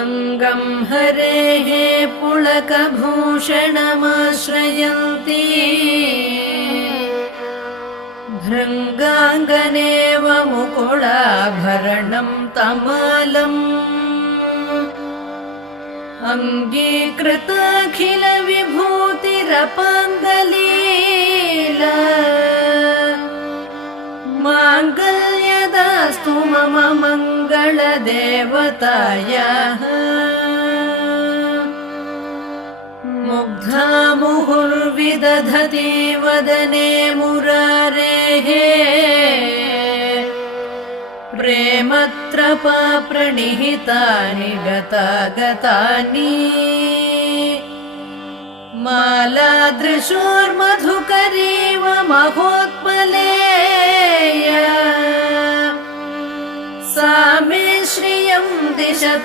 अंगं हरेः पुलकभूषणमाश्रयन्ती भृङ्गाङ्गनेव मुकुलाभरणं तमालम् अङ्गीकृताखिलविभूतिरपाङ्गलीला माङ्गल्यदास्तु मम मङ्गलदेवतायाः मुग्धा मुहुर्विदधति वदने मुरारेः प्रेमत्रपा प्रणिहितानि गतागतानि मालादृशोर्मधुकरीव महोत्पलेया सा मे श्रियं दिशतु।